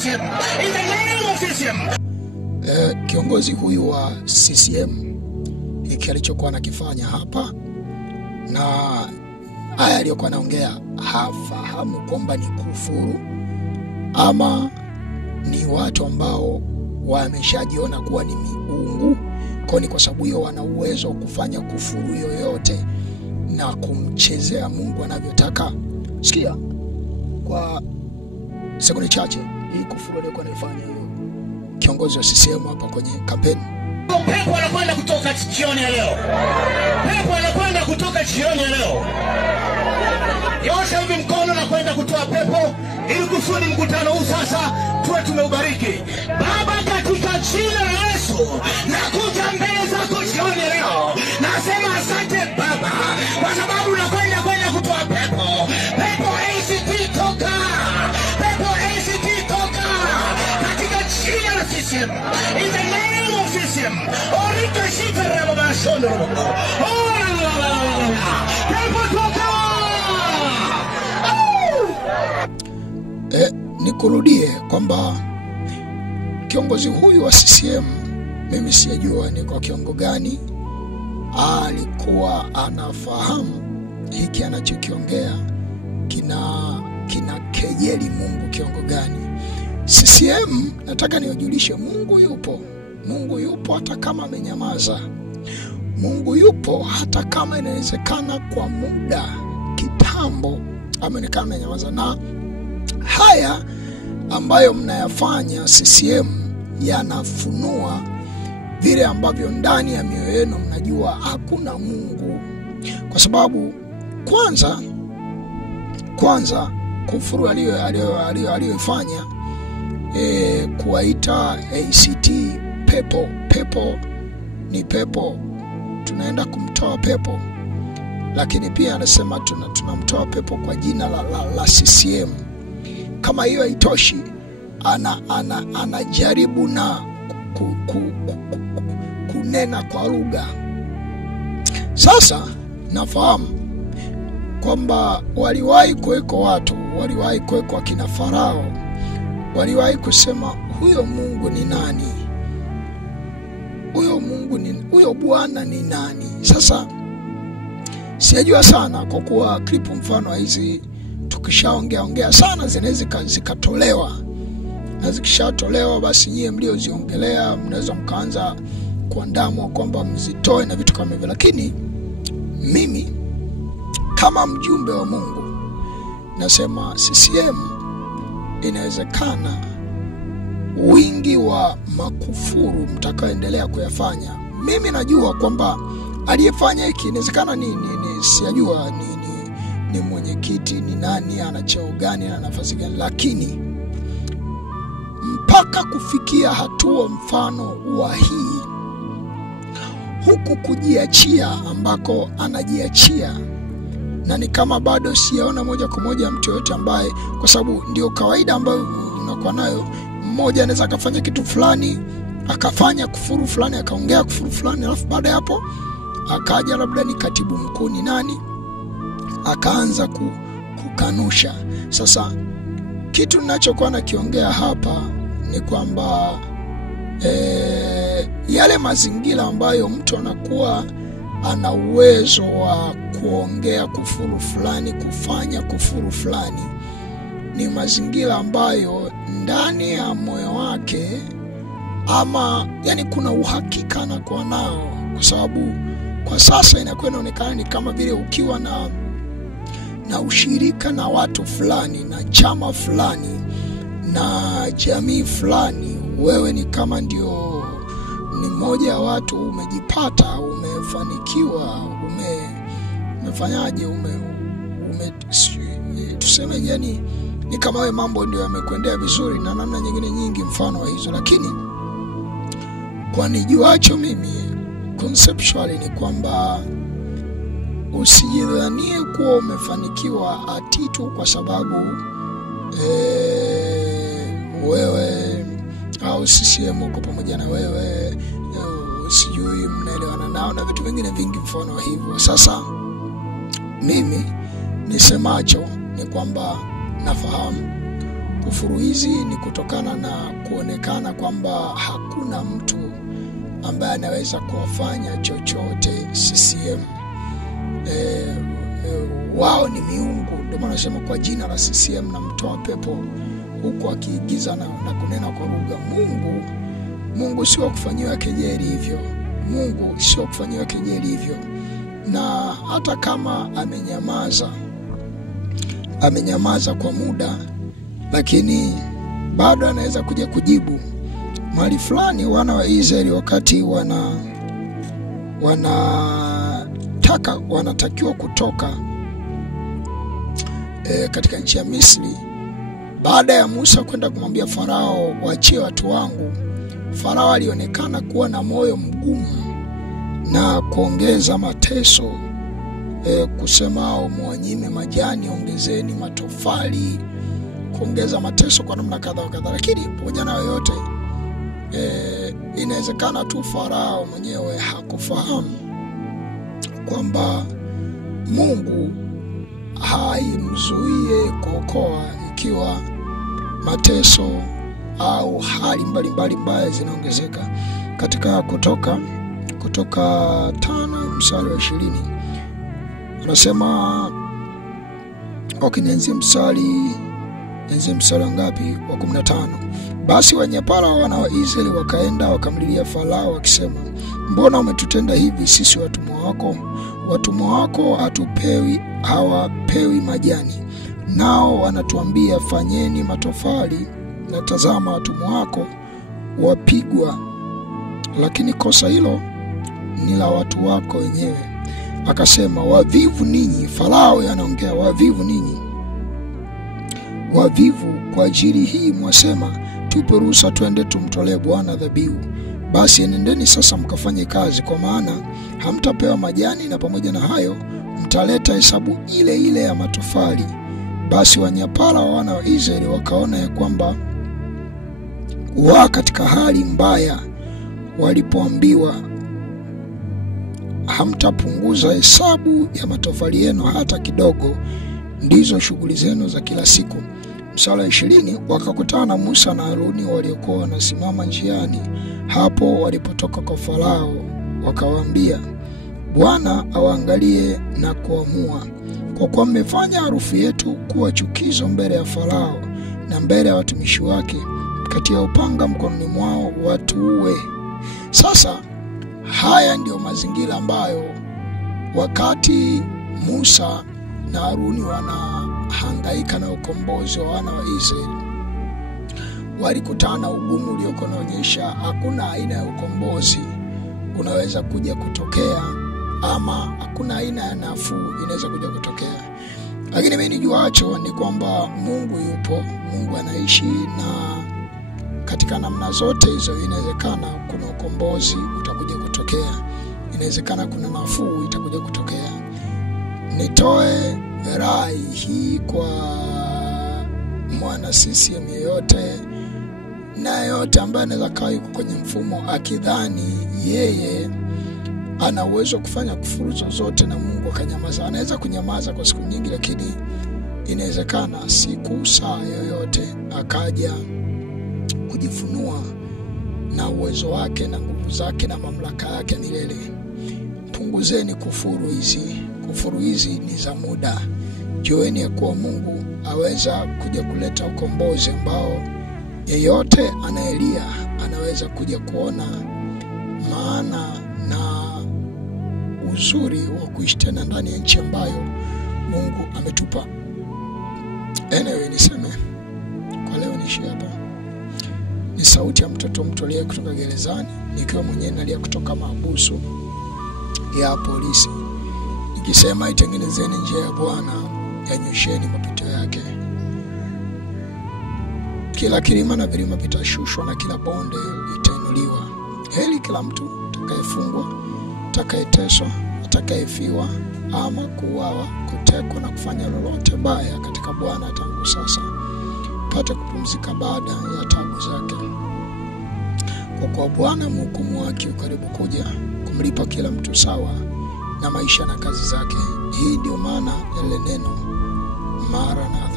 CCM. In the name of CCM. Kiongozi huyu wa CCM hiki alichokuwa anakifanya hapa na haya aliyokuwa anaongea, hafahamu kwamba ni kufuru ama ni watu ambao wameshajiona kuwa ni miungu. Kwa ni kwa sababu hiyo wana uwezo wa kufanya kufuru yoyote na kumchezea Mungu anavyotaka. Sikia kwa sekunde chache hii kufuru aliyokuwa anafanya hiyo kiongozi wa CCM hapa kwenye kampeni. Pepo anakwenda kutoka jioni ya leo. Pepo anakwenda kutoka jioni ya leo. Yosha hivi mkono na kwenda kutoa pepo ili kusudi mkutano huu sasa tuwe tumeubariki. Baba, katika jina la Yesu nakuja mbele zako jioni ya leo. Nasema asante Baba kwa sababu unakwenda kutoa pepo. Pepo ACT toka. Pepo ACT toka. Katika jina la CCM. In the name of CCM. Orika shika na baba shono. Pepo toka. Nikurudie kwamba kiongozi huyu wa CCM mimi sijajua ni kwa kiongo gani alikuwa anafahamu hiki anachokiongea kina kejeli Mungu kiongo gani. CCM nataka niwajulishe Mungu yupo. Mungu yupo hata kama amenyamaza. Mungu yupo hata kama inawezekana kwa muda kitambo ameonekana amenyamaza. Na haya ambayo mnayafanya CCM yanafunua vile ambavyo ndani ya mioyo yenu mnajua hakuna Mungu. Kwa sababu kwanza kufuru aliyofanya kuwaita ACT pepo ni pepo, tunaenda kumtoa pepo. Lakini pia anasema tunamtoa pepo kwa jina la CCM. Kama hiyo haitoshi, anajaribu na kunena kwa lugha. Sasa nafahamu kwamba waliwahi kuwekwa akina Farao, waliwahi kusema huyo Mungu ni nani? Huyo Bwana ni nani? Sasa sijajua sana kwa kuwa klipu mfano hizi tukishaongea sana zinaweza zikatolewa, na zikishatolewa basi nyie mlioziongelea mnaweza mkaanza kuandamwa kwamba mzitoe na vitu kama hivyo. Lakini mimi kama mjumbe wa Mungu nasema CCM inawezekana wingi wa makufuru mtakaoendelea kuyafanya. Mimi najua kwamba aliyefanya hiki inawezekana ni sijajua ni mwenyekiti ni nani, ana cheo gani na nafasi gani, lakini mpaka kufikia hatua mfano wa hii huku kujiachia ambako anajiachia, na ni kama bado siyaona moja kwa moja mtu yote ambaye, kwa sababu ndio kawaida ambayo unakuwa nayo, mmoja anaweza akafanya kitu fulani, akafanya kufuru fulani, akaongea kufuru fulani, alafu baada ya hapo akaja labda ni katibu mkuu ni nani akaanza kukanusha. Sasa kitu ninachokuwa nakiongea hapa ni kwamba yale mazingira ambayo mtu anakuwa ana uwezo wa kuongea kufuru fulani, kufanya kufuru fulani, ni mazingira ambayo ndani ya moyo wake ama yani kuna uhakika anakuwa nao, kwa sababu kwa sasa inakuwa inaonekana ni kama vile ukiwa na ushirika na watu fulani na chama fulani na jamii fulani, wewe ni kama ndio ni mmoja wa watu, umejipata, umefanikiwa, umefanyaje, tuseme yani ni kama wewe mambo ndio yamekwendea vizuri na namna nyingine nyingi mfano wa hizo. Lakini kwa nijuacho mimi conceptually ni kwamba usijidhanie kuwa umefanikiwa atitu kwa sababu wewe au CCM uko pamoja na wewe, sijui mnaelewana nao na vitu vingine vingi mfano wa hivyo. Sasa mimi nisemacho ni kwamba nafahamu Kufuru hizi ni kutokana na kuonekana kwamba hakuna mtu ambaye anaweza kuwafanya chochote CCM. Wao ni miungu, ndio maana nasema kwa jina la CCM na mtoa pepo, huku akiigiza na kunena kwa lugha. Mungu sio kufanyiwa kejeli hivyo. Mungu sio kufanyiwa kejeli hivyo. Na hata kama amenyamaza kwa muda, lakini bado anaweza kuja kujibu. Mahali fulani wana wa Israeli wakati wanatakiwa kutoka katika nchi ya Misri, baada ya Musa kwenda kumwambia Farao, waachie watu wangu, Farao alionekana kuwa na moyo mgumu na kuongeza mateso, kusema muwanyime majani, ongezeni matofali, kuongeza mateso kwa namna kadha kadha. Lakini pamoja na yote, inawezekana tu Farao mwenyewe hakufahamu kwamba Mungu haimzuie kuokoa ikiwa mateso au hali mbalimbali mbaya zinaongezeka. Katika Kutoka 5 mstari wa 20 anasema, nianzie mstari ngapi? Wa 15. Basi wanyapara wana wa Israeli wakaenda wakamlilia Farao wakisema, mbona umetutenda hivi sisi watumwa wako? Watumwa wako hawapewi majani, nao wanatuambia fanyeni matofali, na tazama watumwa wako wapigwa, lakini kosa hilo ni la watu wako wenyewe. Akasema, wavivu ninyi. Farao anaongea, wavivu ninyi, wavivu kwa ajili hii mwasema, tupe ruhusa twende tumtolee Bwana dhabihu. Basi enendeni sasa mkafanye kazi, kwa maana hamtapewa majani, na pamoja na hayo mtaleta hesabu ile ile ya matofali. Basi wanyapara wa wana wa Israeli wakaona ya kwamba katika hali mbaya, walipoambiwa hamtapunguza hesabu ya matofali yenu hata kidogo, ndizo shughuli zenu za kila siku. Mstari 20, wakakutana na Musa na Haruni waliokuwa wanasimama njiani hapo walipotoka kwa Farao, wakawaambia, Bwana awaangalie na kuamua, kwa kuwa mmefanya harufu yetu kuwa chukizo mbele ya Farao na mbele ya watumishi wake, katia upanga mkononi mwao watuue. Sasa haya ndio mazingira ambayo wakati Musa na Haruni wanahangaika na ukombozi wa wana wa Israeli, walikutana ugumu ulioko naonyesha hakuna aina ya ukombozi unaweza kuja kutokea, ama hakuna aina ya nafuu inaweza kuja kutokea. Lakini mimi nijuacho ni kwamba Mungu yupo, Mungu anaishi, na katika namna zote hizo inawezekana kuna ukombozi utakuja kutokea, inawezekana kuna nafuu itakuja kutokea. Nitoe rai hii kwa mwana CCM yeyote na yote ambaye anaweza kaa yuko kwenye mfumo akidhani yeye ana uwezo kufanya kufuru zozote na Mungu akanyamaza. Anaweza kunyamaza kwa siku nyingi, lakini inawezekana siku saa yoyote akaja kujifunua na uwezo wake na nguvu zake na mamlaka yake milele. Punguzeni kufuru hizi. Kufuru hizi ni za muda. Jueni ya kuwa Mungu aweza kuja kuleta ukombozi ambao yeyote anayelia anaweza kuja kuona maana na uzuri wa kuishi tena ndani ya nchi ambayo Mungu ametupa. Anyway, niseme kwa leo niishi hapa. Ni sauti ya mtoto mtolie kutoka gerezani, nikiwa mwenyewe nalia kutoka mahabusu ya polisi, nikisema itengenezeni njia ya Bwana, yanyosheni mapito yake. Kila kilima na vilima vitashushwa na kila bonde litainuliwa. Heri kila mtu atakayefungwa, atakayeteswa, atakayefiwa ama kuuawa, kutekwa na kufanya lolote baya katika Bwana tangu sasa, pate kupumzika baada ya taabu zake. Kwa kuwa Bwana mhukumu wake karibu kuja kumlipa kila mtu sawa na maisha na kazi zake. Hii ndio maana ya neno Maranatha.